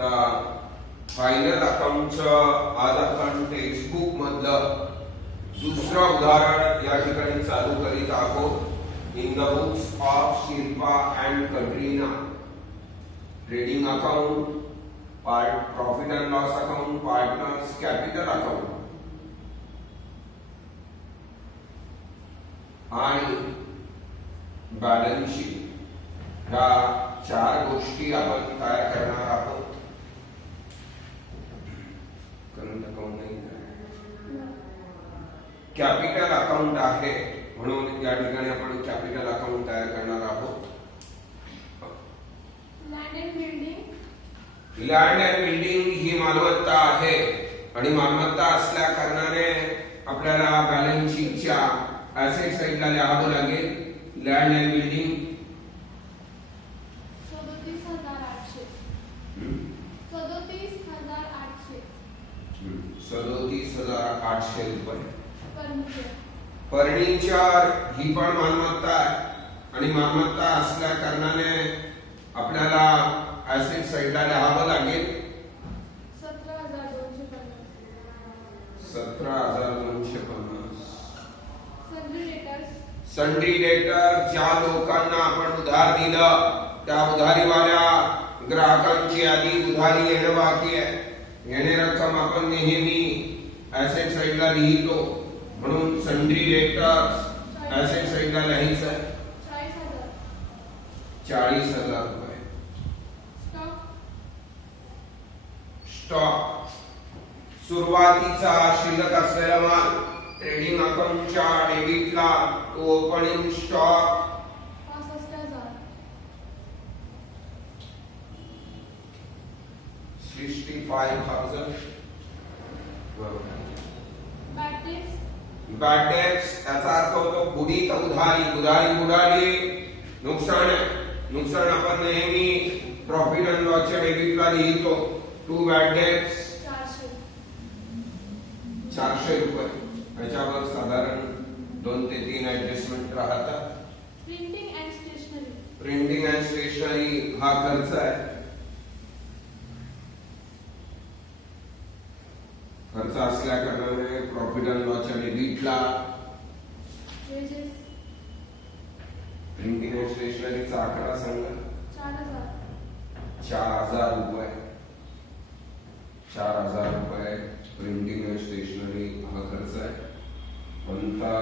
तर फायनल अकाउंटचं आज आपण टेक्स्टबुक मधलं दुसरं उदाहरण या ठिकाणी चालू करीत आहोत. In the books of Shilpa and Katrina, trading account, part profit and loss account, partners capital account आणि बॅलन्स शीट ह्या चार गोष्टी आपण तयार करणार आहोत. करंट अकाउंट नाही, कॅपिटल अकाउंट आहे म्हणून या ठिकाणी आपण कॅपिटल अकाउंट तयार करणार आहोत. लँड अँड बिल्डिंग ही मालमत्ता आहे आणि मालमत्ता असल्या कारणाने आपल्याला बॅलन्स शीटच्या ऍसेट साइडला लिहावं लागेल. लँड अँड बिल्डिंग 37,800 रुपये. फर्निचर ही पण मालमत्ता आहे आणि मालमत्ता असल्या कारणाने आपल्याला ऍसेट साइडला लिहावं लागेल. 17,250. सन्ड्री डेटर, ज्या लोकांना आपण उधार दिलं त्या उधारीवाल्या ग्राहकांची आधी उधारी येणं बाकी आहे. येणे रक्कम आपण नेहमी ऍसेट साइडला लिहितो म्हणून सन्ड्री डेटर ऍसेट साइडला लिहायचं आहे. 40,000 रुपये. स्टॉक, सुरुवातीचा शिल्लक असलेला माल ट्रेडिंग अकाउंटच्या डेबिटला ओपनिंग स्टॉक 65,000. बॅड डेट्स याचा अर्थ होतो बुडीत उधारी. बुडाली, नुकसान आहे. नुकसान आपण नेहमी प्रॉफिट अँड लॉसच्या डेबिटला लिहितो. टू बॅड डेट्स 400 रुपये. याच्यावर साधारण 2 ते 3 ऍडजस्टमेंट राहतात. प्रिंटिंग अँड स्टेशनरी हा खर्च आहे. खर्च असल्या कारणाने प्रॉफिट अँड लॉसच्या डेबिटला प्रिंटिंग अँड स्टेशनरीचा आकडा सांगा. 4,000 रुपये. 4,000 रुपये प्रिंटिंग अँड स्टेशनरी हा खर्च आहे. नंतर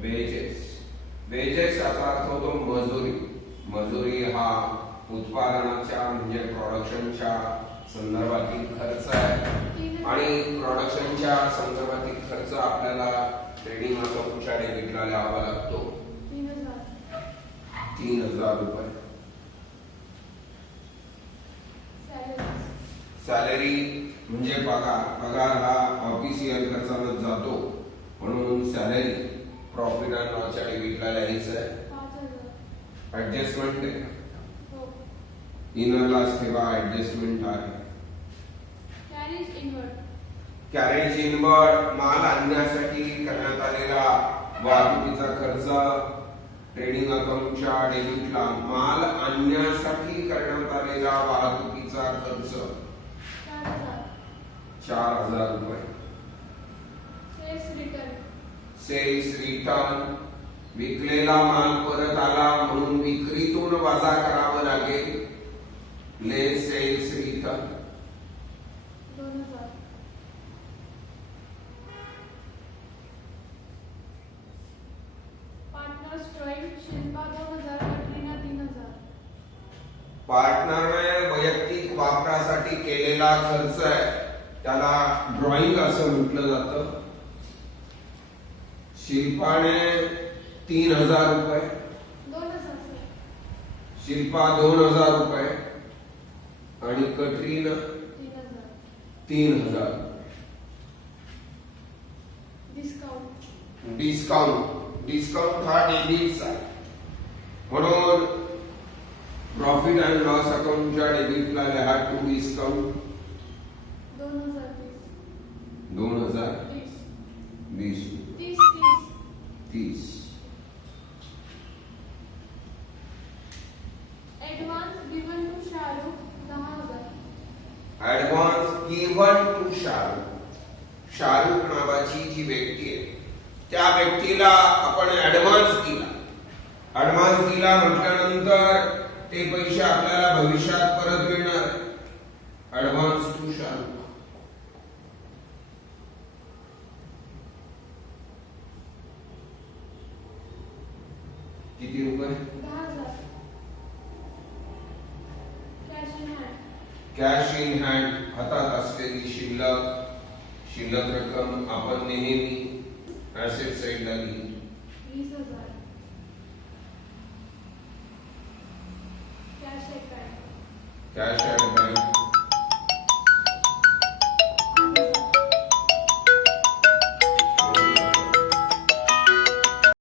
वेजेस याचा अर्थ होतो मजुरी हा उत्पादनाच्या म्हणजे प्रोडक्शनच्या संदर्भातील खर्च आहे आणि प्रोडक्शनच्या संदर्भातील खर्च आपल्याला ट्रेडिंग अकाउंटच्या डेबिटला लिहावा लागतो. 3,000 रुपये. सॅलरी म्हणजे पगार हा ऑफिशियल खर्चामध्ये जातो म्हणून सॅलरी प्रॉफिट अँड लॉसच्या डेबिटला लिहायचं आहे. ऍडजस्टमेंट इनर लॉस ठेवा, ऍडजस्टमेंट आहे. कॅरेज इनवर्ड, माल आणण्यासाठी करण्यात आलेला वाहतुकीचा खर्च ट्रेडिंग अकाउंटच्या डेबिटला माल आणण्यासाठी करण्यात आलेला वाहतुकीचा खर्च 4,000 रुपये. सेल्स रिटर्न, विकलेला माल परत आला म्हणून विक्रीतून वजा करावं लागेल. Less sales return 2,000. Partners drawing Shilpa 2,000, Katrina 3,000. पार्टनरने वैयक्तिक वापरासाठी केलेला खर्च आहे त्याला ड्रॉइंग असं म्हटलं जातं. शिल्पाने 3,000 रुपये. 2,000. शिल्पा 2,000 रुपये आणि कटरीना 3,000. डिस्काउंट हा डेबिट्स आहे म्हणून प्रॉफिट अँड लॉस अकाउंटच्या डेबिटला लिहा to discount 2020. 30. Advance given to Shahrukh 10,000. Given to Shahrukh. Shahrukh नावाची जी व्यक्ती आहे त्या व्यक्तीला आपण ऍडव्हान्स दिला. ऍडव्हान्स दिला म्हटल्यानंतर ते पैसे आपल्याला भविष्यात परत मिळणार. Advance to Shahrukh. किती रुपये? 10,000. Cash in hand. Cash in hand, हातात असलेली शिल्लक रक्कम आपण नेहमी ऍसेट साइडला लिहितो. 20,000. Cash account. कॅश